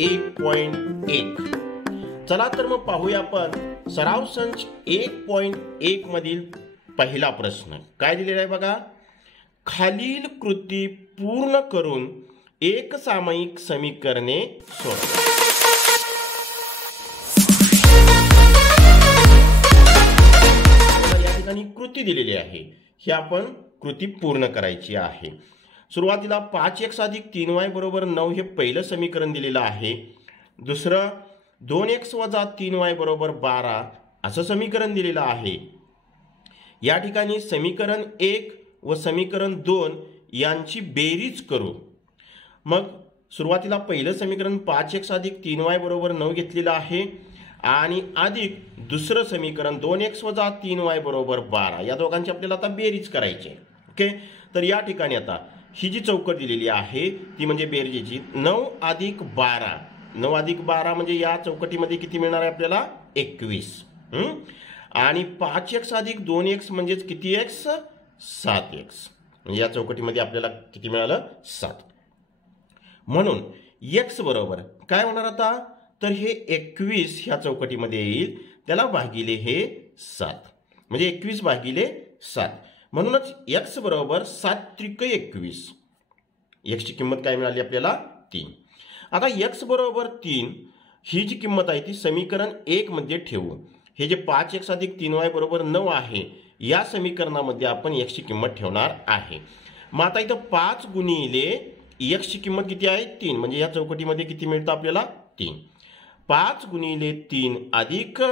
1.1. चला तर मग पाहूया आपण सराव संच 1.1 मधील पहिला प्रश्न काय दिलेला आहे बघा. खालील कृती पूर्ण करून एक सामायिक समीकरणे सोडवा. या ठिकाणी कृती दिलेली आहे, ही आपण कृती पूर्ण करायची आहे. सुरुवातीला 5x अधिक 3y बरोबर 9 हे पहिलं समीकरण दिलेलं आहे. दुसरं 2x वजा 3y बरोबर 12 असं समीकरण दिलेलं आहे. या ठिकाणी समीकरण 1 व समीकरण 2 यांची बेरीज करू. मग सुरुवातीला पहिलं समीकरण 5x अधिक 3y बरोबर 9 घेतलेलं आहे आणि अधिक दुसरं समीकरण 2x वजा 3y बरोबर 12 या दोघांची आपल्याला आता बेरीज करायची आहे. ओके, तर या ठिकाणी आता ही जी चौकट दिलेली आहे ती म्हणजे बेरजेची 9 अधिक 12. 9 अधिक 12 म्हणजे या चौकटीमध्ये किती मिळणार आहे आपल्याला 21. आणि 5x अधिक 2x म्हणजेच किती x 7x. म्हणजे या चौकटीमध्ये आपल्याला किती मिळालं 7. म्हणून x बरोबर काय होणार आता, तर हे 21 ह्या चौकटीमध्ये येईल, त्याला भागिले हे 7 म्हणजे 21 भागिले 7. म्हणूनच x बरोबर 7 त्रिक 21. x ची किंमत काय मिळाली आपल्याला 3. आता x बरोबर 3 ही जी किंमत आहे ती समीकरण 1 मध्ये ठेवू. हे जे 5x अधिक 3y बरोबर 9 आहे या समीकरणामध्ये आपण x ची किंमत ठेवणार आहे. मग आता इथं 5 गुणिले x ची किंमत किती आहे 3 म्हणजे या चौकटीमध्ये किती मिळतं आपल्याला 3. 5 गुणिले 3 अधिक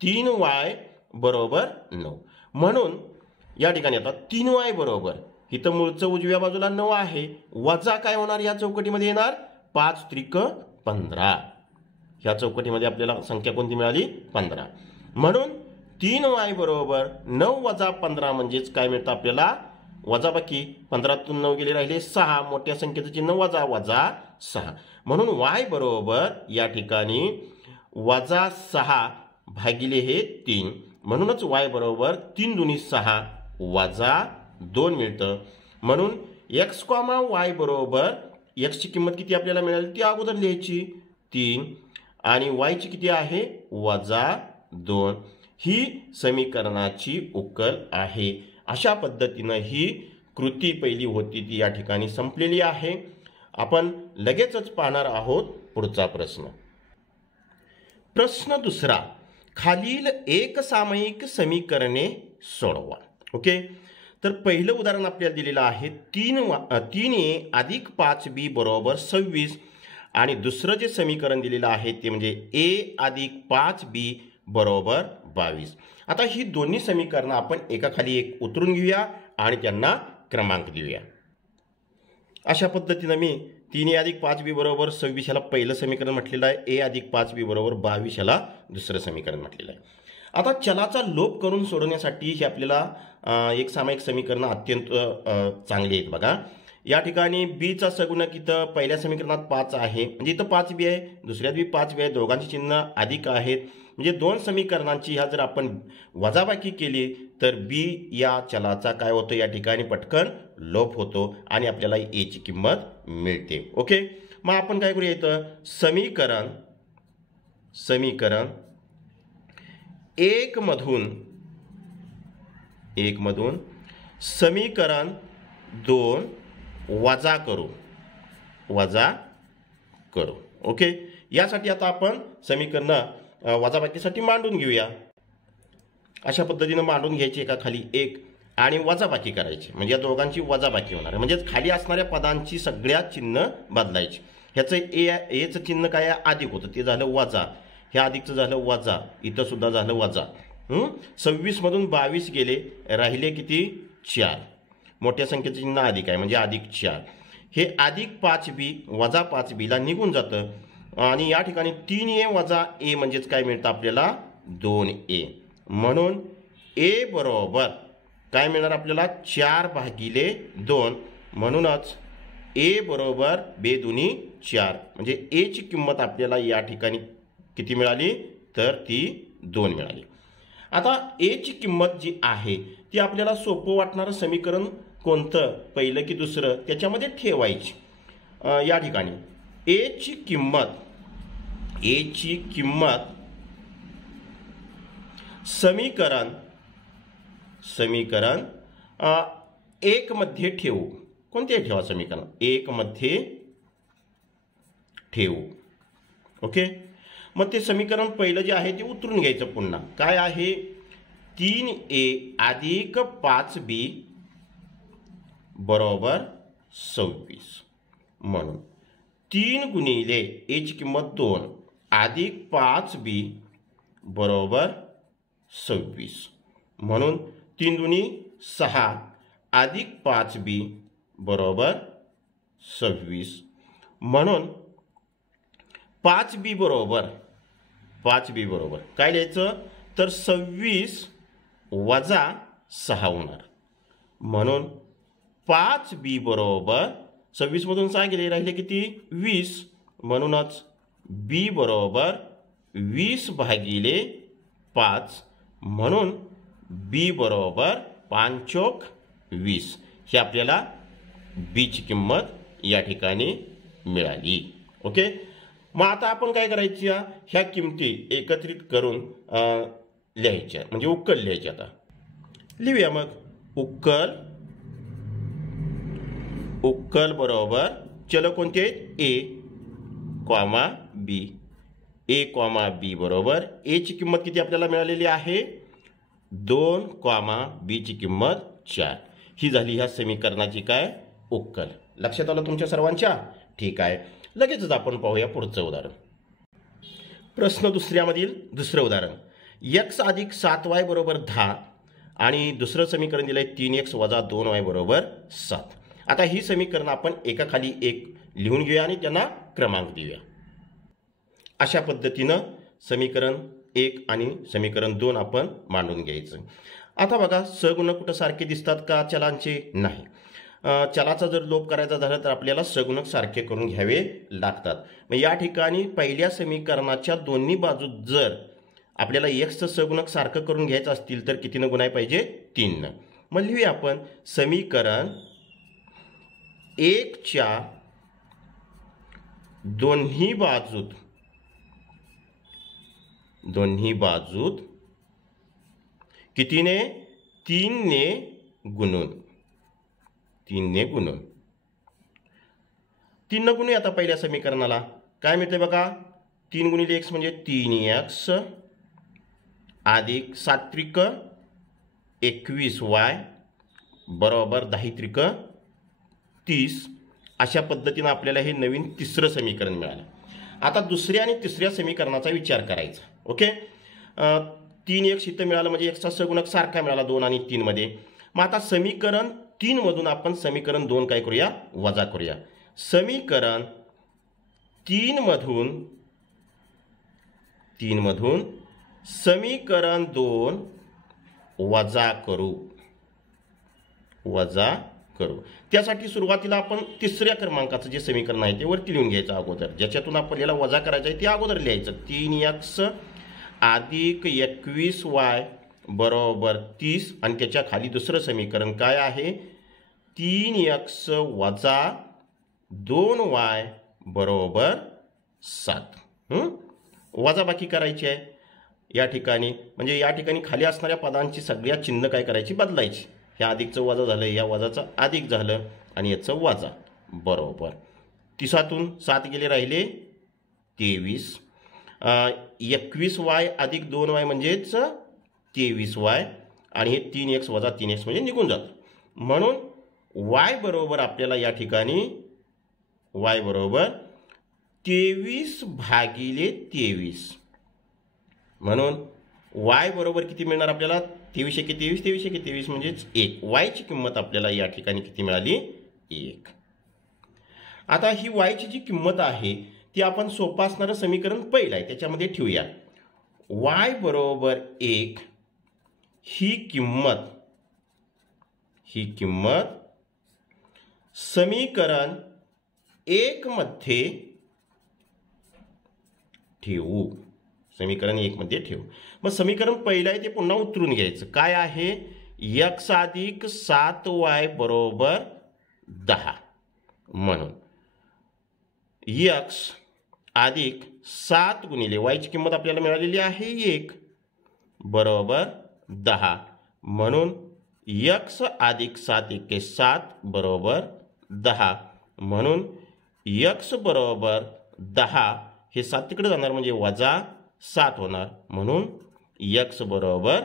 3y बरोबर 9. म्हणून या ठिकाणी आता 3y बरोबर इथं मूळचं उजव्या बाजूला 9 आहे, वजा काय होणार या चौकटीमध्ये येणार 5 त्रिक 15. ह्या चौकटीमध्ये आपल्याला संख्या कोणती मिळाली 15. म्हणून 3y बरोबर 9 वजा 15 म्हणजेच काय मिळतं आपल्याला वजाबाकी 15तून 9 गेले राहिले 6. मोठ्या संख्येचं चिन्ह वजा वजा 6. म्हणून y बरोबर या ठिकाणी वजा 6 भागिले हे 3. म्हणूनच y बरोबर 3 दुनी 6 वजा 2 मिळतं. म्हणून x, y बरोबर x ची किंमत किती आपल्याला मिळाली ती अगोदर लिहायची 3 आणि y ची किती आहे वजा 2. ही समीकरणाची उकल आहे. अशा पद्धतीनं ही कृती पहिली होती ती या ठिकाणी संपलेली आहे. आपण लगेचच पाहणार आहोत पुढचा प्रश्न. प्रश्न दुसरा, खालील एक सामायिक समीकरणे सोडवा. ओके, तर पहिलं उदाहरण आपल्याला दिलेलं आहे 3a अधिक 5b बरोबर 26 आणि दुसरं जे समीकरण दिलेलं आहे ते म्हणजे a अधिक 5b बरोबर 22. आता ही दोन्ही समीकरणं आपण एकाखाली एक उतरून घेऊया आणि त्यांना क्रमांक देऊया. अशा पद्धतीनं मी 3a अधिक 5b बरोबर 26 ह्याला पहिलं समीकरण म्हटलेलं आहे, a अधिक 5b बरोबर 22 ह्याला दुसरं समीकरण म्हटलेलं आहे. आता चलाचा लोप करून सोडवण्यासाठी हे आपल्याला एक सामायिक समीकरण अत्यंत चांगली आहेत बघा. या ठिकाणी b चा सगुणक इथं पहिल्या समीकरणात 5 आहे म्हणजे इथं 5b आहे, दुसऱ्यात बी 5b आहे, दोघांची चिन्ह अधिक आहेत. म्हणजे दोन समीकरणांची ह्या जर आपण वजाबाकी केली तर b या चलाचा काय होतं या ठिकाणी पटकन लोप होतो आणि आपल्याला a ची किंमत मिळते. ओके, मग आपण काय करूया इथं समीकरण 1 मधून समीकरण 2 वजा करू. ओके, यासाठी आता आपण समीकरण वजाबाकीसाठी मांडून घेऊया. अशा पद्धतीनं मांडून घ्यायची एका खाली एक आणि वजाबाकी करायची म्हणजे या दोघांची वजाबाकी होणार आहे. म्हणजे खाली असणाऱ्या पदांची सगळ्या चिन्ह बदलायची. ह्याचं एचं चिन्ह काय अधिक होतं ते झालं वजा, हे अधिकचं झालं वजा, इथं सुद्धा झालं वजा. 26 मधून 22 गेले, राहिले किती 4. मोठ्या संख्येचं चिन्ह अधिक आहे म्हणजे अधिक 4. हे अधिक 5b वजा 5b ला निघून जातं आणि या ठिकाणी 3a वजा a म्हणजेच काय मिळतं आपल्याला 2a. म्हणून a बरोबर काय मिळणार आपल्याला 4 भागिले 2. म्हणूनच a बरोबर 2 दुनी 4 म्हणजे a ची किंमत आपल्याला या ठिकाणी किती मिळाली तर ती 2 मिळाली. आता a ची किंमत जी आहे ती आपल्याला सोपं वाटणारं समीकरण कोणतं पहिलं की दुसरं त्याच्यामध्ये ठेवायची. या ठिकाणी a ची किंमत ए ची किंमत समीकरण 1 मध्ये ठेवू. कोणते ठेवा समीकरण 1 मध्ये ठेवू. ओके, मग ते समीकरण पहिलं जे आहे ते उतरून घ्यायचं. पुन्हा काय आहे 3a अधिक 5b बरोबर 26. म्हणून 3 गुणिले ए ची किंमत 2 अधिक 5b बरोबर 26. म्हणून 3 दुनी 6 अधिक 5b बरोबर 26. म्हणून 5b बरोबर काय लिहायचं तर 26 वजा 6 होणार. म्हणून 5b बरोबर 26 मधून 6 गेले राहिले किती 20. म्हणूनच b बरोबर 20 भागिले 5. म्हणून b बरोबर 5 चौक 20. ही आपल्याला b ची किंमत या ठिकाणी मिळाली. ओके, मग आता आपण काय करायची ह्या किमती एकत्रित करून लिहायच्या, म्हणजे उकल लिहायची. आता लिहूया. मग उकल बरोबर चल कोणते आहेत ए कॉमा बी. ए कॉमा बी बरोबर ए ची किंमत किती आपल्याला मिळालेली आहे 2 कॉमा बी ची किंमत 4. ही झाली ह्या समीकरणाची काय उकल. लक्षात आलं तुमच्या सर्वांच्या? ठीक आहे, लगेचच आपण पाहूया पुढचं उदाहरण. प्रश्न दुसऱ्यामधील दुसरं उदाहरण. x अधिक 7y बरोबर 10 आणि दुसरं समीकरण दिलं आहे 3x वजा 2y बरोबर 7. आता ही समीकरण आपण एकाखाली एक लिहून घेऊया आणि त्यांना क्रमांक देऊया. अशा पद्धतीनं समीकरण 1 आणि समीकरण 2 आपण मांडून घ्यायचं. आता बघा सगुणक कुठं सारखे दिसतात का चलांचे? नाही. चलाचा जर लोप करायचा झाला तर आपल्याला सगुणक सारखे करून घ्यावे लागतात. मग या ठिकाणी पहिल्या समीकरणाच्या दोन्ही बाजूत जर आपल्याला एक्सचं सगुणक सारखं करून घ्यायचं असतील तर कितीनं गुणाय पाहिजे 3नं. मग लिहूया आपण समीकरण 1 च्या दोन्ही बाजूत कितीने 3ने गुणून 3ने गुणूया. आता पहिल्या समीकरणाला काय मिळते बघा 3 गुणिले x म्हणजे 3x अधिक 7 त्रिक 21y बरोबर 10 त्रिक 30. अशा पद्धतीनं आपल्याला हे नवीन तिसरं समीकरण मिळालं. आता दुसऱ्या आणि तिसऱ्या समीकरणाचा विचार करायचा. ओके, 3x इथं मिळालं म्हणजे एक्सचा सगुणक सारखा मिळाला 2 आणि 3 मध्ये. मग आता समीकरण 3 मधून आपण समीकरण 2 काय करूया वजा करूया. समीकरण 3 मधून समीकरण 2 वजा करू. त्यासाठी सुरुवातीला आपण तिसऱ्या क्रमांकाचं जे समीकरण आहे ते वरती लिहून घ्यायचं अगोदर. ज्याच्यातून आपल्याला वजा करायचं आहे ते अगोदर लिहायचं. 3x अधिक 21y बरोबर 30 आणि त्याच्या खाली दुसरं समीकरण काय आहे 3x वजा 2y बरोबर 7. वजाबाकी करायची आहे या ठिकाणी. म्हणजे या ठिकाणी खाली असणाऱ्या पदांची सगळ्या चिन्ह काय करायची बदलायची. ह्या अधिकचं वजा झालं, या वजाचं अधिक झालं आणि याचं वजा बरोबर. 30तून 7 गेले राहिले 23. 21y अधिक 2y म्हणजेच 23y आणि हे 3x वजा 3x म्हणजे निघून जातं. म्हणून y बरोबर आपल्याला या ठिकाणी y बरोबर 23 भागिले 23. म्हणून y बरोबर किती मिळणार आपल्याला 23 एके 23 23 एके 23 म्हणजेच 1. y ची किंमत आपल्याला या ठिकाणी किती मिळाली 1. आता ही y ची जी किंमत आहे ती आपण सोपं असणारं समीकरण पहिलं आहे त्याच्यामध्ये ठेवूया. y बरोबर 1 ही किंमत समीकरण 1 मध्ये ठेवू. समीकरण 1 मध्ये ठेवू. मग समीकरण पहिलं आहे ते पुन्हा उतरून घ्यायचं. काय आहे x अधिक 7y बरोबर 10. म्हणून x अधिक 7 गुणिले वायची किंमत आपल्याला मिळालेली आहे 1 बरोबर 10 म्हणून x अधिक 7 एके 7 बरोबर 10 म्हणून x बरोबर 10 हे 7 तिकडे जाणार म्हणजे वजा 7 होणार म्हणून x बरोबर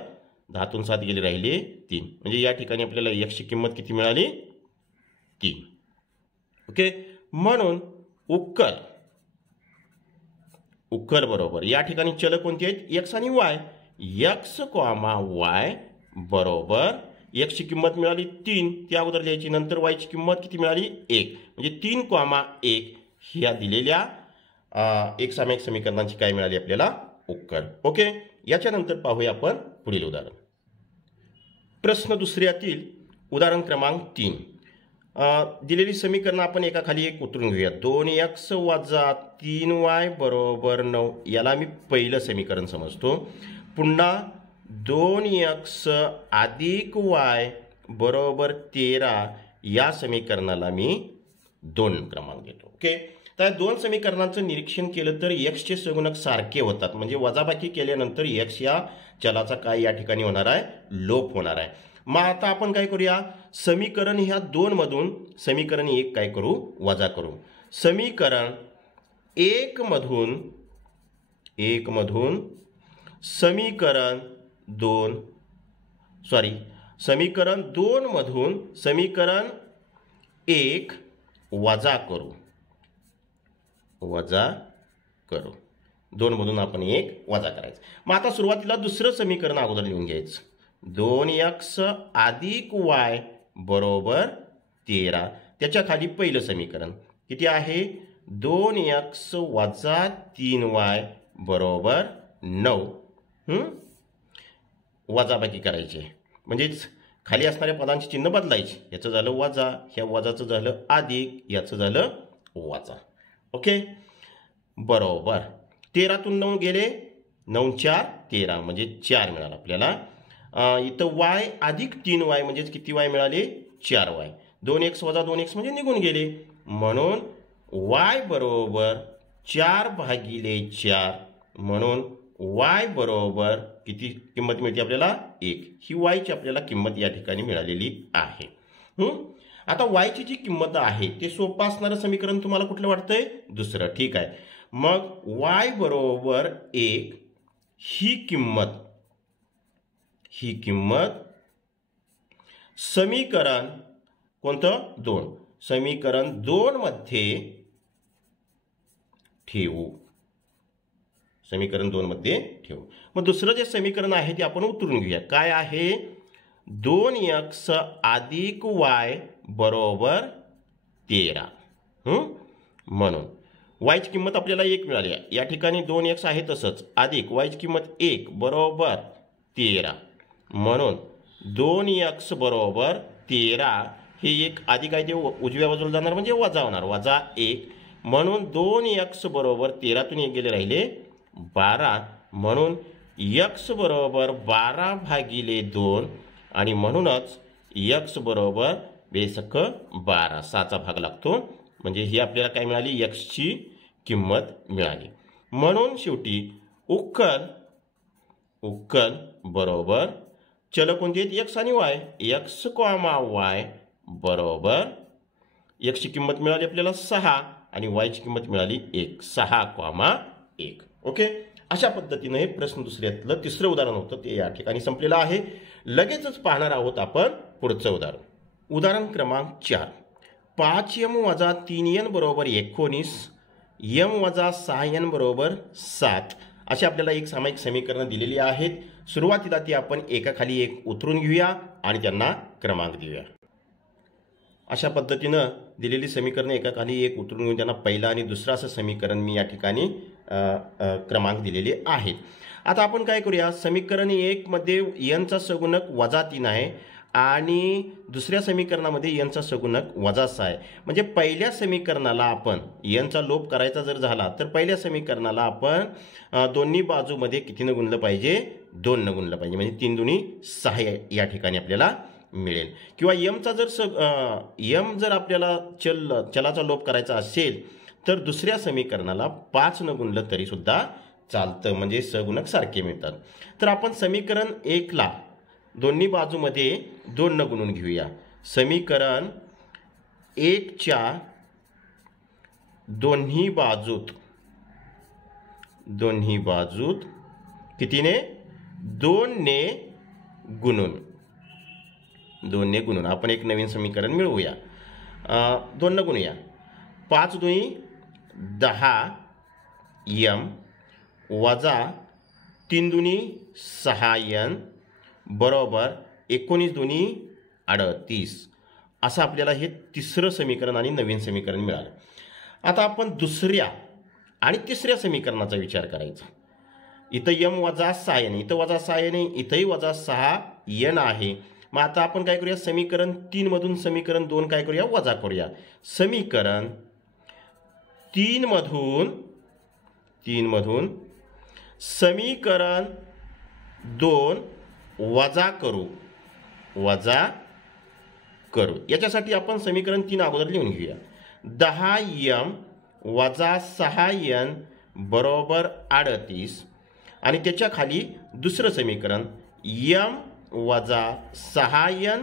10 तून 7 गेले राहिले 3 म्हणजे या ठिकाणी आपल्याला x ची किंमत किती मिळाली 3 ओके म्हणून उक्कल बरोबर या ठिकाणी चल कोणती आहेत x आणि y x, y बरोबर x ची किंमत मिळाली 3 त्या अगोदर लिहायची नंतर y ची किंमत किती मिळाली 1 म्हणजे 3, 1 ह्या दिलेल्या एकसामायिक समीकरणांची काय मिळाली आपल्याला उक्कल ओके याच्यानंतर पाहूया आपण पुढील उदाहरण प्रश्न दुसऱ्यातील उदाहरण क्रमांक 3 दिलेली समीकरण आपण एकाखाली एक उतरून घेऊया 2x वजा 3y बरोबर 9 याला मी पहिलं समीकरण समजतो पुन्हा 2x अधिक y बरोबर 13 या समीकरणाला मी 2 क्रमांक देतो ओके तर दोन समीकरणांचं निरीक्षण केलं तर x चे सगुणक सारखे होतात म्हणजे वजाबाकी केल्यानंतर x या चलाचा काय या ठिकाणी होणार आहे लोप होणार आहे मग आता आपण काय करूया समीकरण ह्या 2 मधून समीकरण 1 काय करू वजा करू समीकरण 1 मधून समीकरण 2 मधून समीकरण 1 वजा करू 2 मधून आपण 1 वजा करायचं मग आता सुरुवातीला दुसरं समीकरण अगोदर लिहून घ्यायचं 2x अधिक y बरोबर 13 त्याच्या खाली पहिलं समीकरण किती आहे 2x वजा 3y बरोबर 9 वजाबाकी करायची म्हणजेच खाली असणाऱ्या पदांची चिन्ह बदलायची याचं झालं वजा ह्या वजाचं झालं अधिक याचं झालं वजा ओके बरोबर 13 तून 9 गेले 9 4 13 म्हणजे 4 मिळाला आपल्याला इथं y अधिक 3y म्हणजेच किती y मिळाले 4y 2x वजा 2x म्हणजे निघून गेले म्हणून y बरोबर 4 भागिले 4 म्हणून y बरोबर किती किंमत मिळते आपल्याला 1 ही y ची आपल्याला किंमत या ठिकाणी मिळालेली आहे आता y ची जी किंमत आहे ते सोपं असणारं समीकरण तुम्हाला कुठलं वाटतंय दुसरं ठीक आहे मग y बरोबर 1 ही किंमत समीकरण कोणतं 2 समीकरण 2 मध्ये ठेवू मग दुसरं जे समीकरण आहे ते आपण उतरून घेऊया काय आहे 2x अधिक y बरोबर 13 म्हणून y ची किंमत आपल्याला 1 मिळाली या ठिकाणी 2x आहे तसंच अधिक y ची किंमत 1 बरोबर 13 म्हणून 2x बरोबर 13 हे एक अधिक आहे ते उजव्या बाजूला जाणार म्हणजे वजा होणार वजा 1 म्हणून 2x बरोबर 13 तून 1 गेले राहिले 12 म्हणून x बरोबर 12 भागिले 2 आणि म्हणूनच x बरोबर बेसक 12 6चा भाग लागतो म्हणजे ही आपल्याला काय मिळाली x ची किंमत मिळाली म्हणून शेवटी उक्कल बरोबर चल कोणती आहेत x आणि y x, y बरोबर x ची किंमत मिळाली आपल्याला 6 आणि y ची किंमत मिळाली 1 6,1 ओके अशा पद्धतीने हे प्रश्न दुसऱ्यातलं तिसरं उदाहरण होतं ते या ठिकाणी संपलेलं आहे लगेचच पाहणार आहोत आपण पुढचं उदाहरण क्रमांक 4 5m वजा 3n बरोबर 19 m वजा 6n बरोबर 7 अशी आपल्याला एक सामायिक समीकरण दिलेली आहेत सुरुवातीला ती आपण एकाखाली एक उतरून घेऊया आणि त्यांना क्रमांक देऊया अशा पद्धतीनं दिलेली समीकरण एकाखाली एक उतरून घेऊन त्यांना पहिला आणि दुसरा असं समीकरण मी या ठिकाणी क्रमांक दिलेले आहेत आता आपण काय करूया समीकरण 1 मध्ये n चा सगुणक वजा 3 आहे आणि दुसऱ्या समीकरणामध्ये n चा सगुणक वजा 6 आहे म्हणजे पहिल्या समीकरणाला आपण n चा लोप करायचा जर झाला तर पहिल्या समीकरणाला आपण दोन्ही बाजूमध्ये कितीने गुणलं पाहिजे 2 ने गुणलं पाहिजे म्हणजे 3 दुनी 6 या ठिकाणी आपल्याला मिळेल किंवा m चा जर m जर आपल्याला चलाचा लोप करायचा असेल तर दुसऱ्या समीकरणाला 5 न गुणलं तरी सुद्धा चालतं, म्हणजे सगुणक सारखे मिळतात. तर आपण समीकरण 1ला दोन्ही बाजूमध्ये 2 न गुणून घेऊया. समीकरण 1च्या दोन्ही बाजूत कितीने? 2 ने गुणून आपण एक नवीन समीकरण मिळवूया. 2 न गुणूया. 5 दुनी 10 m वजा 3 दुनी 6 n बरोबर 19 दुनी 38 असं आपल्याला हे तिसरं समीकरण आणि नवीन समीकरण मिळालं. आता आपण दुसऱ्या आणि तिसऱ्या समीकरणाचा विचार करायचा. इथं m वजा 6 n, इथं वजा 6 n, इथंही वजा 6 n आहे. मग आता आपण काय करूया? समीकरण 3 मधून समीकरण 2 काय करूया? वजा करूया. समीकरण 3 मधून समीकरण 2 वजा करू. याच्यासाठी आपण समीकरण 3 अगोदर लिहून घेऊया. 10m वजा 6n बरोबर 38 आणि त्याच्या खाली दुसरं समीकरण m वजा 6n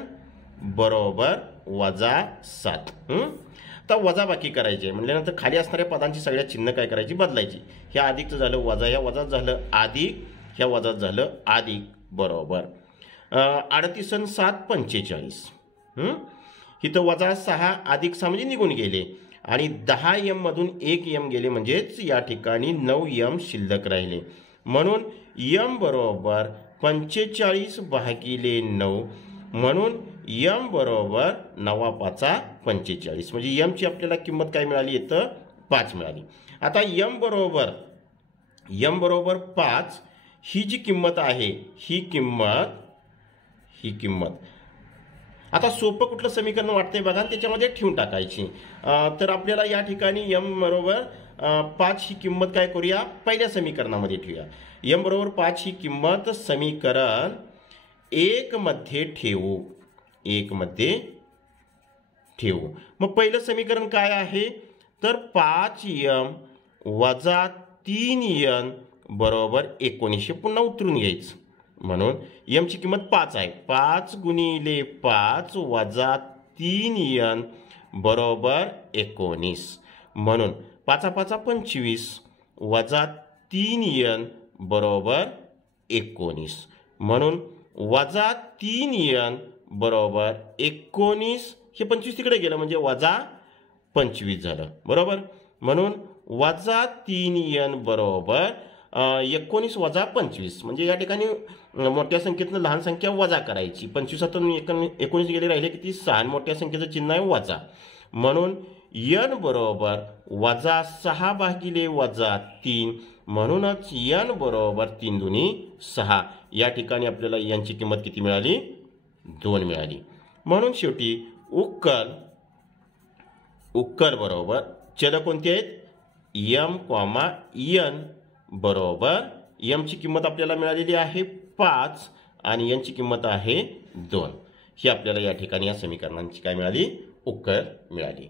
बरोबर वजा 7. तर वजाबाकी करायची आहे म्हटल्यानंतर खाली असणाऱ्या पदांची सगळ्या चिन्ह काय करायची? बदलायची. ह्या अधिकचं झालं वजा, ह्या वजात झालं अधिक, ह्या वजात झालं अधिक बरोबर 38 आणि 7 45. इथं वजा 6 अधिक 6 म्हणजे निघून गेले आणि 10m मधून 1m गेले, म्हणजेच या ठिकाणी 9m शिल्लक राहिले. म्हणून m बरोबर 45 भागिले 9, म्हणून m बरोबर 9 5 45, म्हणजे m ची आपल्याला किंमत काय मिळाली? इथं 5 मिळाली. आता m बरोबर 5 ही जी किंमत आहे, ही किंमत आता सोपं कुठलं समीकरण वाटतंय बघा, त्याच्यामध्ये ठेवून टाकायची. तर आपल्याला या ठिकाणी m बरोबर 5 ही किंमत काय करूया? पहिल्या समीकरणामध्ये ठेवूया. m बरोबर 5 ही किंमत समीकरण 1 मध्ये ठेवू. मग पहिलं समीकरण काय आहे? तर 5m वजा 3n बरोबर 19. पुन्हा उतरून घ्यायचं. म्हणून m ची किंमत 5 आहे. 5 गुणिले 5 वजा 3n बरोबर 19. म्हणून 5 5 25 वजा 3n बरोबर 19. म्हणून वजा 3n बरोबर 19. हे 25 तिकडे गेलं म्हणजे वजा 25 झालं बरोबर. म्हणून वजा 3n बरोबर 19 वजा 25, म्हणजे या ठिकाणी मोठ्या संख्येतनं लहान संख्या वजा करायची. 25तून 19 गेले, राहिले किती? 6. मोठ्या संख्येचं चिन्ह आहे वजा. म्हणून n बरोबर वजा 6 भागिले वजा 3, म्हणूनच n बरोबर 3 दुनी 6. या ठिकाणी आपल्याला n ची किंमत किती मिळाली? 2 मिळाली. म्हणून शेवटी उक्कल बरोबर चल कोणती आहेत? m, n बरोबर m ची किंमत आपल्याला मिळालेली आहे 5 आणि n ची किंमत आहे 2. ही आपल्याला या ठिकाणी या समीकरणांची काय मिळाली? उक्कल मिळाली.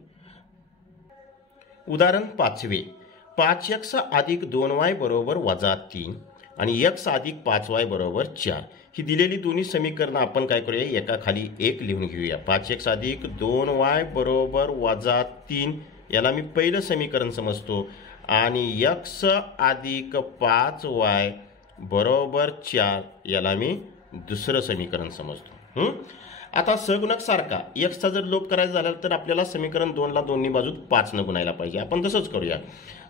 उदाहरण 5वे. 5x अधिक 2y बरोबर वजा 3 आणि x अधिक 5y बरोबर 4. ही दिलेली दोन्ही समीकरणं आपण काय करूया? एका खाली एक लिहून घेऊया. 5x अधिक 2y बरोबर वजा 3 याला मी पहिलं समीकरण समजतो आणि x अधिक 5y बरोबर 4 याला मी दुसरं समीकरण समजतो. आता सगुणक सारखा x चा जर लोप करायचा झाला तर आपल्याला समीकरण 2 ला दोन्ही बाजूत 5 न गुणायला पाहिजे. आपण तसंच करूया.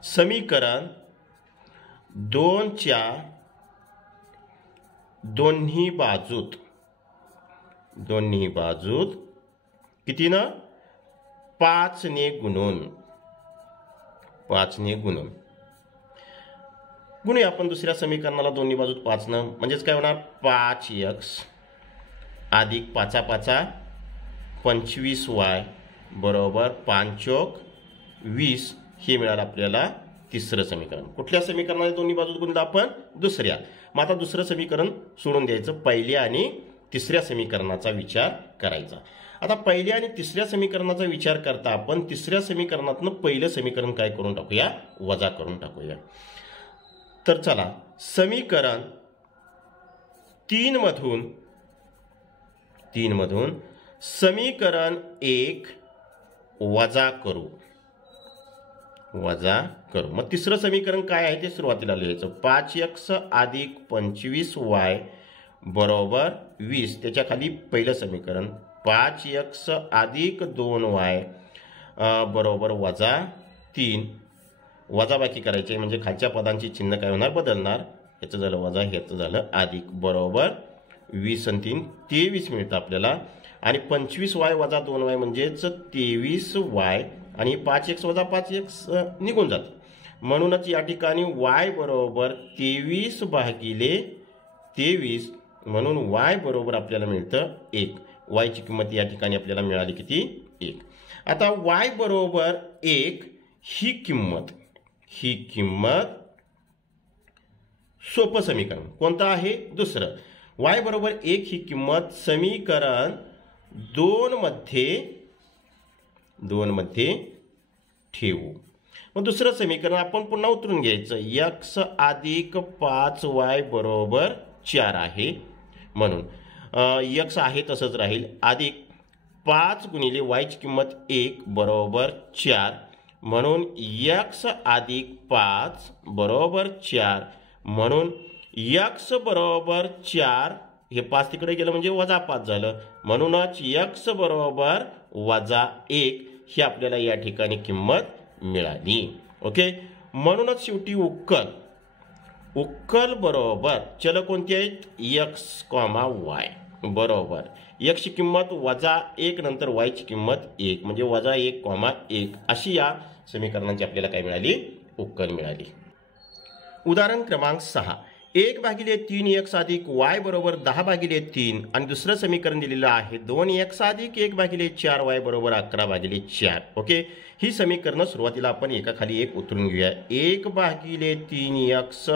समीकरण 2 च्या दोन्ही बाजूत किती ना? 5 ने गुणून गुणूया आपण दुसऱ्या समीकरणाला दोन्ही बाजूत 5 न, म्हणजेच काय होणार? 5x अधिक 5 5 25y बरोबर 5 चौक 20. हे मिळालं आपल्याला तिसरं समीकरण. कुठल्या समीकरणाला दोन्ही बाजूत गुणलं आपण? दुसऱ्या. मग आता दुसरं समीकरण सोडून द्यायचं. पहिल्या आणि तिसऱ्या समीकरणाचा विचार करायचा. आता पहिल्या आणि तिसऱ्या समीकरणाचा विचार करता आपण तिसऱ्या समीकरणातनं पहिलं समीकरण काय करून टाकूया, वजा करून टाकूया. तर चला समीकरण 3 मधून समीकरण 1 वजा करू. मग तिसरं समीकरण काय आहे ते सुरुवातीला लिहायचं. 5x अधिक 25y बरोबर 20. त्याच्या खाली पहिलं समीकरण 5x अधिक 2y बरोबर वजा 3. वजाबाकी करायची म्हणजे खालच्या पदांची चिन्ह काय होणार, बदलणार. ह्याचं झालं वजा, ह्याचं झालं अधिक, बरोबर 20 आणि 3 23 मिळतं आपल्याला. आणि 25y वजा 2y म्हणजेच 23y आणि 5x वजा 5x निघून जातं. म्हणूनच या ठिकाणी y बरोबर 23 भागिले 23, म्हणून y बरोबर आपल्याला मिळतं 1. y ची किंमत या ठिकाणी आपल्याला मिळाली किती, 1. आता y बरोबर 1 ही किंमत सोपं समीकरण कोणतं आहे, दुसरं. y बरोबर 1 ही किंमत समीकरण 2 मध्ये ठेवू. मग दुसरं समीकरण आपण पुन्हा उतरून घ्यायचं. x अधिक 5y बरोबर 4 आहे, म्हणून x आहे तसंच राहील, अधिक 5 गुणिले y ची किंमत 1 बरोबर 4, म्हणून x अधिक 5 बरोबर 4, म्हणून x बरोबर 4. हे 5 तिकडे गेलं म्हणजे वजा 5 झालं, म्हणूनच x बरोबर वजा 1 ही आपल्याला या ठिकाणी किंमत मिळाली. ओके, म्हणूनच शेवटी उक्कल बरोबर चल कोणती आहेत, x, y बरोबर x ची किंमत वजा 1 नंतर y ची किंमत 1 म्हणजे वजा 1, 1 अशी या समीकरणांची आपल्याला काय मिळाली, उक्कल मिळाली. उदाहरण क्रमांक 6. 1/3x अधिक y बरोबर 10/3 आणि दुसरं समीकरण दिलेलं आहे 2x अधिक 1/4y बरोबर 11/4. ओके, ही समीकरणं सुरुवातीला आपण एकाखाली एक उतरून घेऊया. 1/3x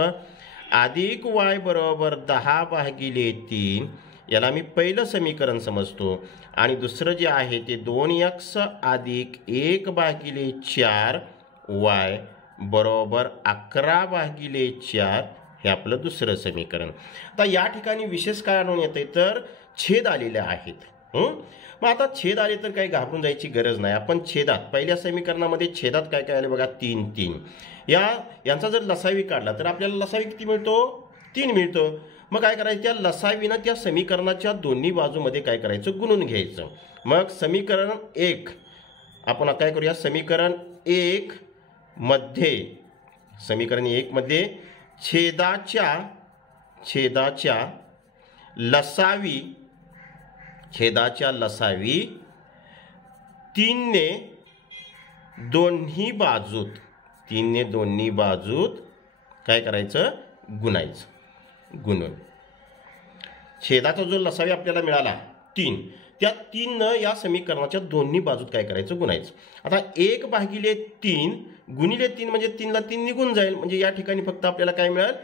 अधिक y बरोबर 10/3 याला मी पहिलं समीकरण समजतो, आणि दुसरं जे आहे ते 2x अधिक 1/4y बरोबर 11/4 हे आपलं दुसरं समीकरण. आता या ठिकाणी विशेष काय आणून येते तर छेद आलेले आहेत. मग आता छेद आले तर काही घाबरून जायची गरज नाही. आपण छेदात पहिल्या समीकरणामध्ये छेदात काय काय आले बघा, 3 यांचा जर लसावी काढला तर आपल्याला लसावी किती मिळतो, 3 मिळतो. मग काय करायचं, त्या लसावीनं त्या समीकरणाच्या दोन्ही बाजूमध्ये काय करायचं, गुणून घ्यायचं. मग समीकरण 1 आपण काय करूया, समीकरण 1 मध्ये छेदाच्या लसावी 3 ने दोन्ही बाजूत काय करायचं, गुणून छेदाचा जो लसावी आपल्याला मिळाला 3, त्या 3 या समीकरणाच्या दोन्ही बाजूत काय करायचं, गुणायचं. आता 1/3 गुणिले 3 म्हणजे 3 ला 3 निघून जाईल, म्हणजे या ठिकाणी फक्त आपल्याला काय मिळेल,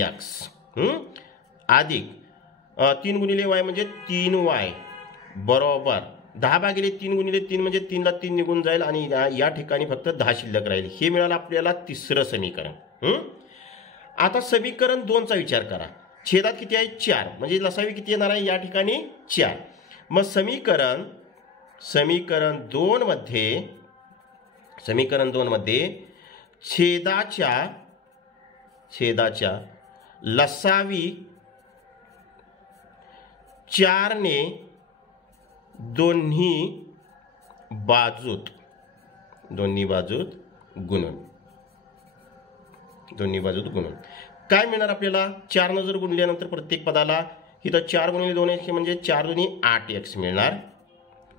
x अधिक 3 गुणिले y म्हणजे 3y बरोबर 10/3 गुणिले 3 म्हणजे 3 ला 3 निघून जाईल, आणि या ठिकाणी फक्त 10 शिल्लक राहील. हे मिळालं आपल्याला तिसरं समीकरण. आता समीकरण 2 चा विचार करा. छेदात किती आहे, 4, म्हणजे लसावी किती येणार आहे या ठिकाणी, 4. मग समीकरण 2 मध्ये छेदाच्या लसावी 4 ने दोन्ही बाजूत गुणून काय मिळणार आपल्याला, 4 न जर गुणल्यानंतर प्रत्येक पदाला इथं 4 गुणिले 2x म्हणजे 4 दुनी 8x मिळणार.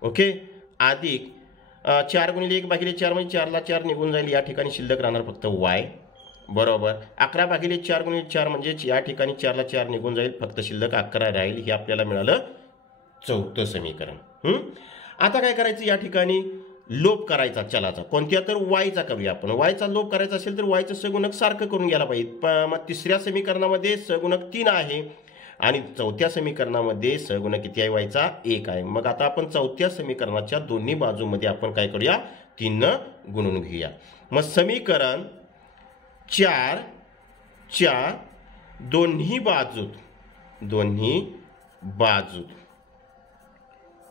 ओके, अधिक 4 गुणिले 1/4 म्हणजे 4 ला 4 निघून जाईल, या ठिकाणी शिल्लक राहणार फक्त y बरोबर 11/4 गुणिले 4 म्हणजे या ठिकाणी 4 ला 4 निघून जाईल, फक्त शिल्लक 11 राहील. हे आपल्याला मिळालं चौथं समीकरण. आता काय करायचं, या ठिकाणी लोप करायचा चलाचा, कोणत्या तर वायचा करूया आपण. वायचा लोप करायचा असेल तर वायचं सगुणक सारखं करून घ्यायला पाहिजे. मग तिसऱ्या समीकरणामध्ये सगुणक 3 आहे आणि चौथ्या समीकरणामध्ये सहगुणक किती आहे वायचा 1 आहे. मग आता आपण चौथ्या समीकरणाच्या दोन्ही बाजूमध्ये आपण काय करूया 3 गुणून घेऊया. मग समीकरण 4 च्या दोन्ही बाजूत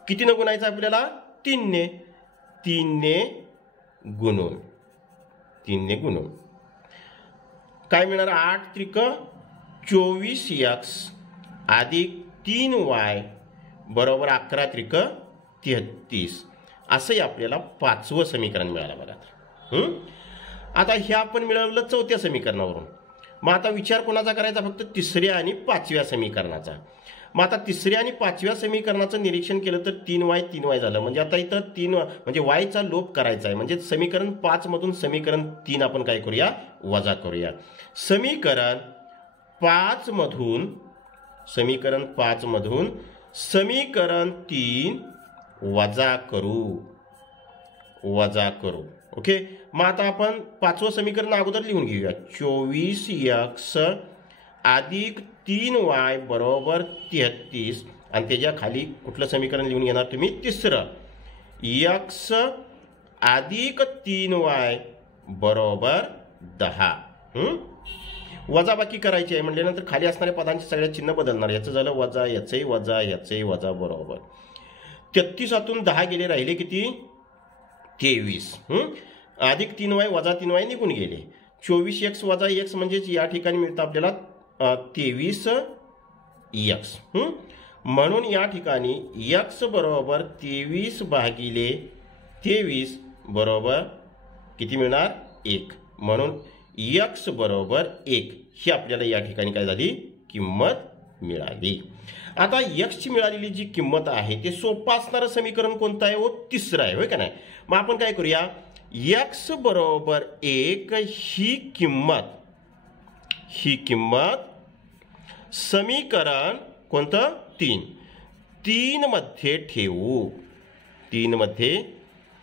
कितीने गुणायचं आपल्याला 3 ने गुणून काय मिळणार 8 त्रिक 24x अधिक 3y बरोबर 11 त्रिक 33 असंही आपल्याला 5वं समीकरण मिळालं बघा. आता हे आपण मिळवलं चौथ्या समीकरणावरून. मग आता विचार कोणाचा करायचा फक्त तिसऱ्या आणि 5व्या समीकरणाचा. मग आता तिसऱ्या आणि 5व्या समीकरणाचं निरीक्षण केलं तर 3y झालं. म्हणजे आता इथं 3 म्हणजे वायचा लोप करायचा आहे. म्हणजे समीकरण 5 मधून समीकरण 3 आपण काय करूया वजा करूया. समीकरण 5 मधून समीकरण 3 वजा करू. ओके. मग आता आपण 5वं समीकरण अगोदर लिहून घेऊया. 24x अधिक 3y बरोबर 33 आणि त्याच्या खाली कुठलं समीकरण लिहून घेणार तुम्ही तिसरं x अधिक 3y बरोबर 10. वजाबाकी करायची आहे म्हटल्यानंतर खाली असणाऱ्या पदांचे सगळ्या चिन्ह बदलणार. याचं झालं वजा, याचंही वजा, याचंही वजा बरोबर 33 10 गेले राहिले किती 23. अधिक 3y वजा 3y निघून गेले. 24x वजा x म्हणजेच या ठिकाणी मिळतं आपल्याला 23x. म्हणून या ठिकाणी x बरोबर 23 भागिले 23 बरोबर किती मिळणार 1. म्हणून x बरोबर 1 ही आपल्याला या ठिकाणी काय झाली किंमत मिळाली. आता x ची मिळालेली जी किंमत आहे ते सोपं असणारं समीकरण कोणतं आहे तिसरं आहे होय का नाही. मग आपण काय करूया x बरोबर 1 ही किंमत समीकरण कोणतं 3 मध्ये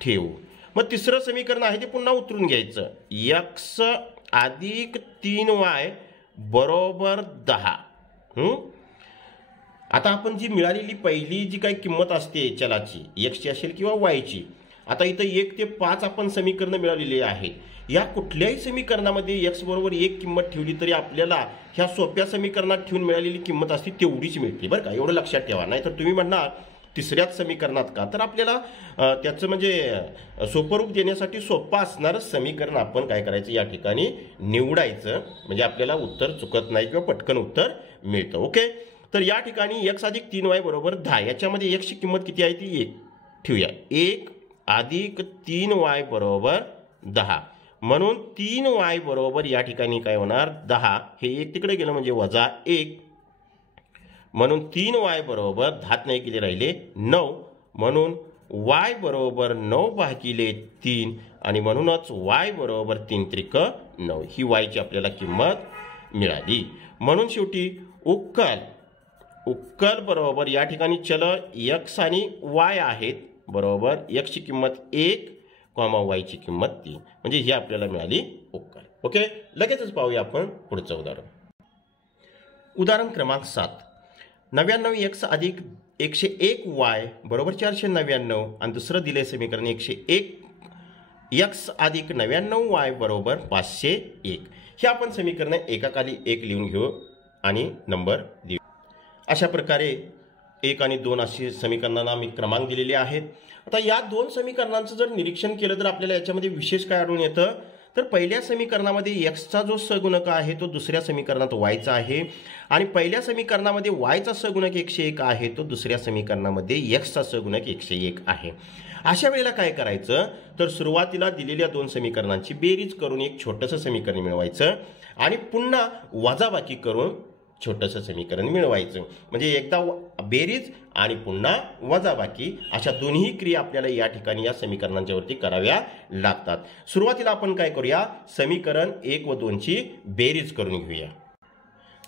ठेवू. मग तिसरं समीकरण आहे ते पुन्हा उतरून घ्यायचं. x अधिक 3y बरोबर 10. आता आपण जी मिळालेली पहिली जी काही किंमत असते चलाची x ची असेल किंवा y ची. आता इथं 1 ते 5 आपण समीकरण मिळवलेली आहेत. या कुठल्याही समीकरणामध्ये x बरोबर 1 किंमत ठेवली तरी आपल्याला ह्या सोप्या समीकरणात ठेवून मिळालेली किंमत असते तेवढीच मिळते बरं का. एवढं लक्षात ठेवा. नाहीतर तुम्ही म्हणणार तिसऱ्याच समीकरणात का तर आपल्याला त्याचं म्हणजे सोपं रूप देण्यासाठी सोपं असणारं समीकरण आपण काय करायचं या ठिकाणी निवडायचं. म्हणजे आपल्याला उत्तर चुकत नाही किंवा पटकन उत्तर मिळतं. ओके. तर या ठिकाणी x अधिक 3y बरोबर 10 याच्यामध्ये x ची किंमत किती आहे ती 1 ठेवूया. 1 अधिक 3y बरोबर 10 म्हणून 3y बरोबर या ठिकाणी काय होणार 10. हे 1 तिकडे गेलं म्हणजे वजा 1 म्हणून 3y बरोबर 10 नाही गेले राहिले 9 म्हणून y बरोबर 9 भागिले 3 आणि म्हणूनच y बरोबर 3 त्रिक 9 ही y ची आपल्याला किंमत मिळाली. म्हणून शेवटी उक्कल बरोबर या ठिकाणी चल x आणि y आहेत बरोबर x ची किंमत 1 y ची किंमत 3 म्हणजे ही आपल्याला मिळाली उक्कल. ओके. लगेचच पाहूया आपण पुढचं उदाहरण. उदाहरण क्रमांक 7. 99x अधिक 101y बरोबर 499 आणि दुसरं दिले समीकरण 101x अधिक 99y बरोबर 501. हे आपण समीकरण एकाखाली एक लिहून घेऊ आणि नंबर देऊ. अशा प्रकारे 1 आणि 2 अशी समीकरणांना मी क्रमांक दिलेले आहेत. आता या 2 समीकरणांचं जर निरीक्षण केलं तर आपल्याला याच्यामध्ये विशेष काय आढळून येतं तर पहिल्या समीकरणामध्ये x चा जो सहगुणक आहे तो दुसऱ्या समीकरणात y चा आहे आणि पहिल्या समीकरणामध्ये y चा सहगुणक 101 आहे तो दुसऱ्या समीकरणामध्ये x चा सहगुणक 101 आहे. अशा वेळेला काय करायचं तर सुरुवातीला दिलेल्या 2 समीकरणांची बेरीज करून एक छोटंसं समीकरण मिळवायचं आणि पुन्हा वजाबाकी करून छोटंसं समीकरण मिळवायचं. म्हणजे एकदा बेरीज आणि पुन्हा वजाबाकी अशा दोन्ही क्रिया आपल्याला या ठिकाणी या समीकरणांच्या वरती कराव्या लागतात. सुरुवातीला आपण काय करूया समीकरण 1 व 2 ची बेरीज करून घेऊया.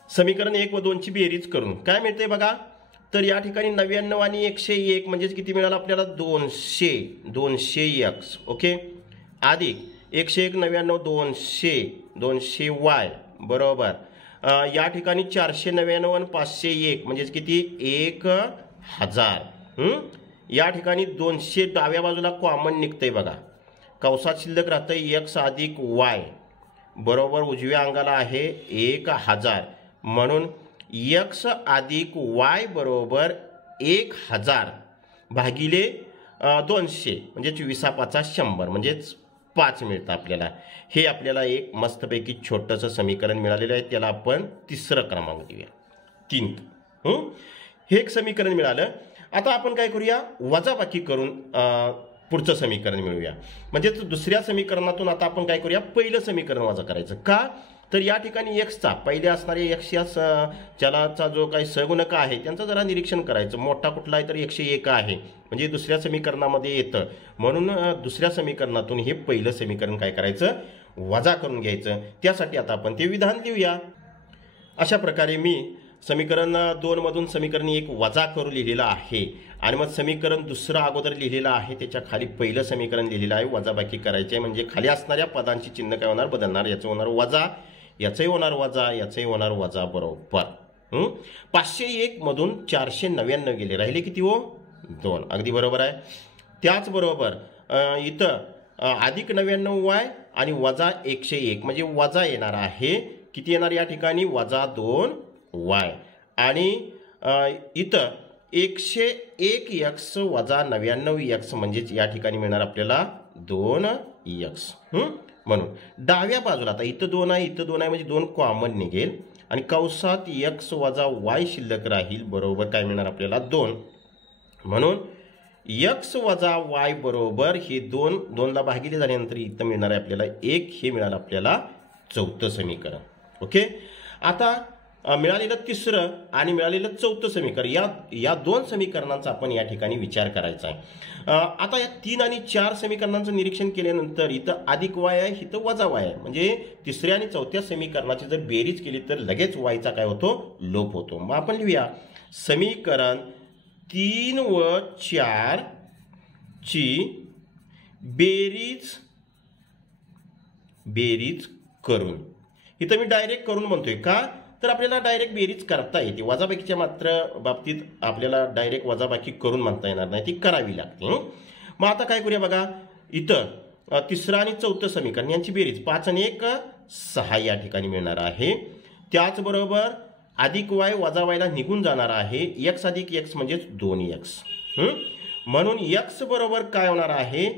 समीकरण 1 व 2 ची बेरीज करून काय मिळते बघा तर या ठिकाणी 99 आणि 101 म्हणजे किती मिळालं आपल्याला 200x. ओके. अधिक 101 99 200 200y बरोबर या ठिकाणी 499 आणि 501 म्हणजेच किती 1000. या ठिकाणी 200 डाव्या बाजूला कॉमन निघतंय बघा, कवसात शिल्लक राहतंय x अधिक y बरोबर उजव्या अंगाला आहे 1000. म्हणून x अधिक y बरोबर 1000 भागिले 200 म्हणजे 24×5 म्हणजेच 5 मिळतं आपल्याला. हे आपल्याला एक मस्तपैकी छोटंसं समीकरण मिळालेलं आहे, त्याला आपण तिसरं क्रमांक देऊया 3. हे एक समीकरण मिळालं. आता आपण काय करूया, वजाबाकी करून पुढचं समीकरण मिळूया. म्हणजे दुसऱ्या समीकरणातून आता आपण काय करूया, पहिलं समीकरण वजा करायचं. का तर या ठिकाणी एक्सचा पहिले असणारे एक्स या चलाचा जो काही सहगुणक आहे त्यांचं जरा निरीक्षण करायचं. मोठा कुठला आहे तर 101 आहे, म्हणजे दुसऱ्या समीकरणामध्ये येतं. म्हणून दुसऱ्या समीकरणातून हे पहिलं समीकरण काय करायचं, वजा करून घ्यायचं. त्यासाठी आता आपण ते विधान लिहूया. अशा प्रकारे मी समीकरण 2 मधून समीकरण 1 वजा करून लिहिलेलं आहे आणि मग समीकरण दुसरं अगोदर लिहिलेलं आहे, त्याच्या खाली पहिलं समीकरण लिहिलेलं आहे. वजाबाकी करायची आहे म्हणजे खाली असणाऱ्या पदांची चिन्ह काय होणार, बदलणार. याचं होणार वजा, याचंही होणार वजा, याचंही होणार वजा बरोबर. 501 मधून 499 गेले, राहिले किती हो 2. अगदी बरोबर आहे. त्याचबरोबर इथं अधिक 99y आणि वजा 101 म्हणजे वजा येणार आहे. किती येणार या ठिकाणी, वजा 2y आणि इथं 101x वजा 99x म्हणजेच या ठिकाणी मिळणार आपल्याला 2x. म्हणून डाव्या बाजूला आता इथं 2 आहे, इथं 2 आहे म्हणजे 2 कॉमन निघेल आणि कौसात x वजा y शिल्लक राहील बरोबर काय मिळणार आपल्याला 2. म्हणून x वजा y बरोबर हे 2 ला भागिले झाल्यानंतर इथं मिळणार आहे आपल्याला 1. हे मिळालं आपल्याला चौथं समीकरण. ओके. आता मिळालेलं तिसरं आणि मिळालेलं चौथं समीकरण या 2 समीकरणांचा आपण या ठिकाणी विचार करायचा आहे. आता या 3 आणि 4 समीकरणांचं निरीक्षण केल्यानंतर इथं अधिक y आहे, इथं वजा y आहे. म्हणजे तिसऱ्या आणि चौथ्या समीकरणाची जर बेरीज केली तर लगेच yचा काय होतो, लोप होतो. मग आपण लिहूया समीकरण 3 व 4 ची बेरीज करून. इथं मी डायरेक्ट करून म्हणतोय का तर आपल्याला डायरेक्ट बेरीज करता येते. वजाबाकीच्या मात्र बाबतीत आपल्याला डायरेक्ट वजाबाकी करून म्हणता येणार नाही, ती करावी लागते. मग आता काय करूया बघा, इथं तिसरं आणि चौथं समीकरण यांची बेरीज 5 आणि 1 6 या ठिकाणी मिळणार आहे. त्याचबरोबर अधिक y वजा y ला निघून जाणार आहे. x अधिक x म्हणजेच 2x. म्हणून x बरोबर काय होणार आहे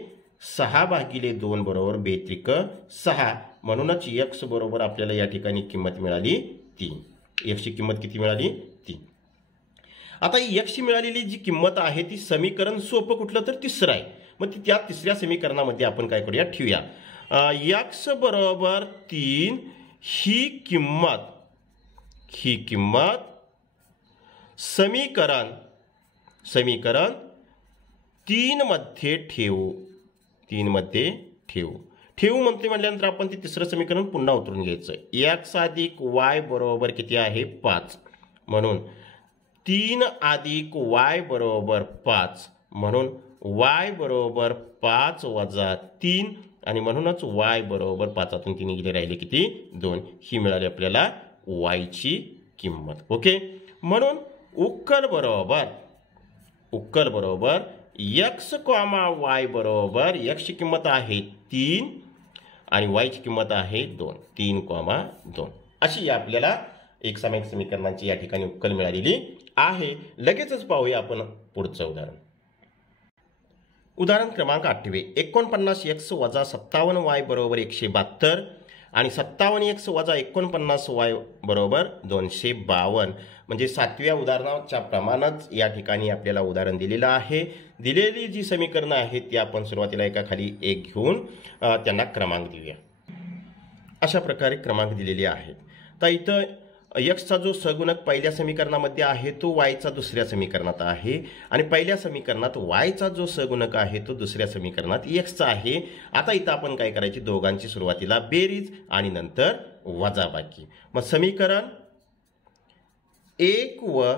6 भागिले 2 बरोबर 2×6. म्हणूनच x बरोबर आपल्याला या ठिकाणी किंमत मिळाली 3. x ची किंमत किती मिळाली 3. आता x ची मिळालेली जी किंमत आहे ती समीकरण सोपं कुठलं तर तिसरं आहे. मग ती त्या तिसऱ्या समीकरणामध्ये आपण काय करूया, ठेवूया x बरोबर 3 ही किंमत समीकरण 3 मध्ये ठेवू म्हणते. म्हटल्यानंतर आपण ते तिसरं समीकरण पुन्हा उतरून घ्यायचं. x अधिक y बरोबर किती आहे 5. म्हणून 3 अधिक y बरोबर 5. म्हणून y बरोबर 5 वजा 3 आणि म्हणूनच y बरोबर 5तून 3 गेले, राहिले किती 2. ही मिळाली आपल्याला y ची किंमत. ओके. म्हणून उक्कल बरोबर x, y बरोबर x ची किंमत आहे 3 आणि y ची किंमत आहे 2. 3,2 अशी आपल्याला एकसमान समीकरणांची या ठिकाणी उक्कल मिळालेली आहे. लगेचच पाहूया आपण पुढचं उदाहरण. उदाहरण क्रमांक 8. 49x वजा 57y बरोबर 172 आणि 57x वजा 49y बरोबर 252. म्हणजे 7व्या उदाहरणाच्या प्रमाणच या ठिकाणी आपल्याला उदाहरण दिलेलं आहे. दिलेली जी समीकरणं आहेत ती आपण सुरुवातीला एका खाली एक घेऊन त्यांना क्रमांक देऊया. अशा प्रकारे क्रमांक दिलेले आहेत. तर इथं एक्सचा जो सहगुणक पहिल्या समीकरणामध्ये आहे तो वायचा दुसऱ्या समीकरणात आहे आणि पहिल्या समीकरणात वायचा जो सहगुणक आहे तो दुसऱ्या समीकरणात एक्सचा आहे. आता इथं आपण काय करायची, दोघांची सुरुवातीला बेरीज आणि नंतर वजाबाकी. मग समीकरण 1 व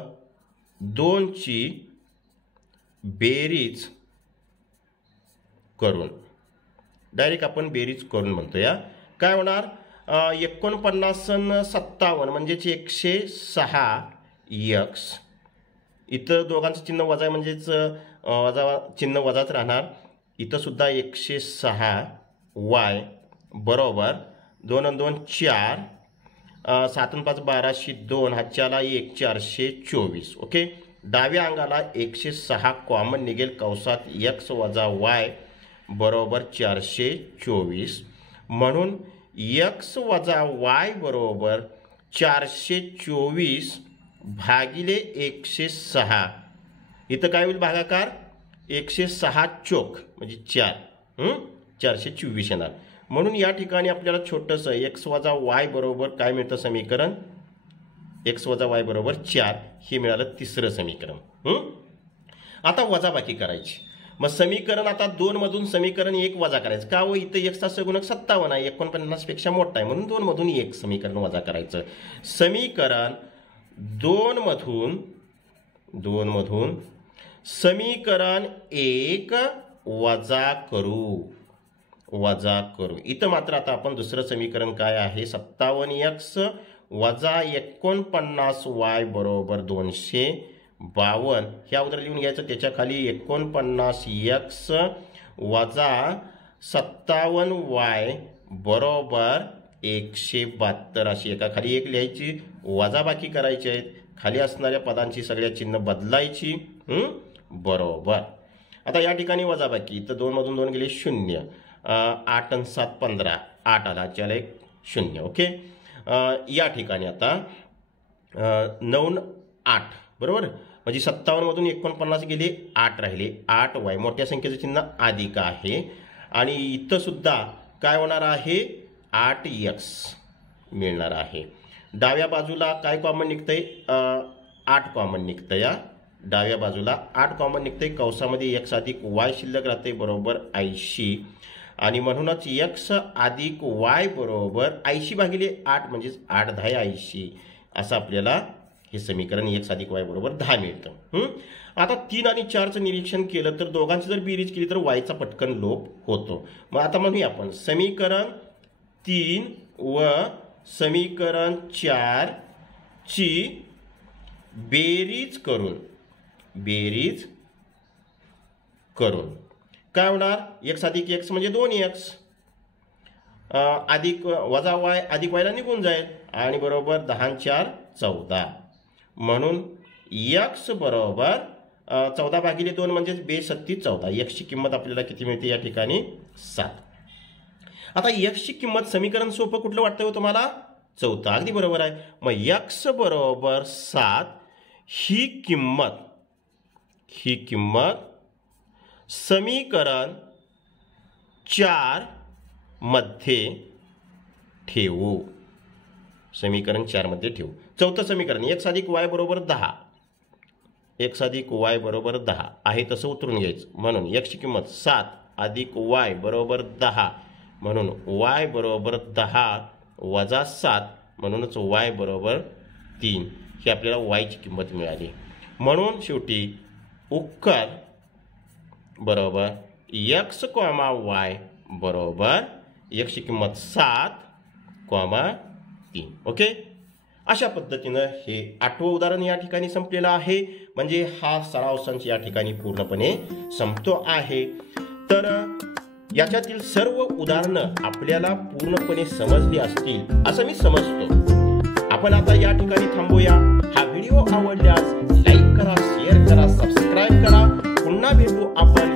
2 ची बेरीज करून डायरेक्ट आपण बेरीज करून म्हणतो. या काय होणार, 49 आणि 57 म्हणजेच 106 x. इथं दोघांचं चिन्ह वजा आहे म्हणजेच वजा चिन्ह वजाच राहणार. इथं सुद्धा 106 y बरोबर 2 आणि 2 4, 7 आणि 5 1202, हातच्याला 1 424. ओके, डाव्या अंगाला 106 कॉमन निघेल, कंसात x वजा y बरोबर 424. म्हणून x वजा y बरोबर 424 भागिले 106. इथं काय होईल भागाकार? 106 चोक म्हणजे 4, 424 येणार. म्हणून या ठिकाणी आपल्याला छोटंसं x वजा y बरोबर काय मिळतं समीकरण? x वजा y बरोबर 4 हे मिळालं तिसरं समीकरण. आता वजाबाकी करायची. मग समीकरण आता 2 मधून समीकरण 1 वजा करायचं का? व इथं x चा सगुणक 57 आहे, 49 पेक्षा मोठा आहे, म्हणून 2 मधून 1 समीकरण वजा करायचं. समीकरण 2 मधून समीकरण 1 वजा करू. इथं मात्र आता आपण दुसरं समीकरण काय आहे? 57x वजा 49y बरोबर 252. ह्या अगोदर लिहून घ्यायचं. त्याच्या खाली 49x वजा 57y बरोबर 172 अशी एका खाली एक लिहायची, वजाबाकी करायची आहेत. खाली असणाऱ्या पदांची सगळ्या चिन्ह बदलायची. बरोबर. आता या ठिकाणी वजाबाकी, तर 2 मधून 2 गेले 0, 8 आणि 7 15, 8 आला, त्याला एक 0. ओके, या ठिकाणी आता 9 8 बरोबर, म्हणजे 57 मधून 49 गेले, 8 राहिले, 8y मोठ्या संख्येचं चिन्ह अधिक आहे. आणि इथं सुद्धा काय होणार आहे? 8x मिळणार आहे. डाव्या बाजूला काय कॉमन निघतंय? 8 कॉमन निघतंय. या डाव्या बाजूला 8 कॉमन निघतंय, कंसामध्ये x अधिक y शिल्लक राहते बरोबर 80. आणि म्हणूनच x अधिक y बरोबर 80 भागिले 8 म्हणजेच 8 10 80 असं आपल्याला हे समीकरण x अधिक y बरोबर 10 मिळतं. आता 3 आणि 4चं निरीक्षण केलं तर दोघांची जर बेरीज केली तर y चा पटकन लोप होतो. मग आता म्हणूया आपण समीकरण 3 व समीकरण 4 ची बेरीज करून काय होणार? x अधिक x म्हणजे 2x अधिक वजा y अधिक y ला निघून जाईल आणि बरोबर 10 आणि 4 14. म्हणून x बरोबर 14 भागिले 2 म्हणजेच 2 36 14. x ची किंमत आपल्याला किती मिळते या ठिकाणी? 7. आता x ची किंमत समीकरण सोपं कुठलं वाटतं हो तुम्हाला? 4. अगदी बरोबर आहे. मग x बरोबर 7 ही किंमत समीकरण 4 मध्ये ठेवू. समीकरण 4 मध्ये ठेवू. चौथं समीकरण x अधिक y बरोबर 10. x अधिक y बरोबर 10 आहे तसं उतरून घ्यायचं. म्हणून x ची किंमत 7 अधिक y बरोबर 10. म्हणून y बरोबर 10 वजा 7 म्हणूनच y बरोबर 3 ही आपल्याला y ची किंमत मिळाली. म्हणून शेवटी उत्तर बरोबर x, y बरोबर x ची किंमत 7, 3. ओके, अशा पद्धतीनं हे 8वं उदाहरण या ठिकाणी संपलेलं आहे. म्हणजे हा सराव संच या ठिकाणी पूर्णपणे संपतो आहे. तर याच्यातील सर्व उदाहरणं आपल्याला पूर्णपणे समजली असतील असं मी समजतो. आपण आता या ठिकाणी थांबूया. हा व्हिडिओ आवडल्यास लाईक करा, शेअर करा, सबस्क्राईब करा. पुन्हा भेटू आपण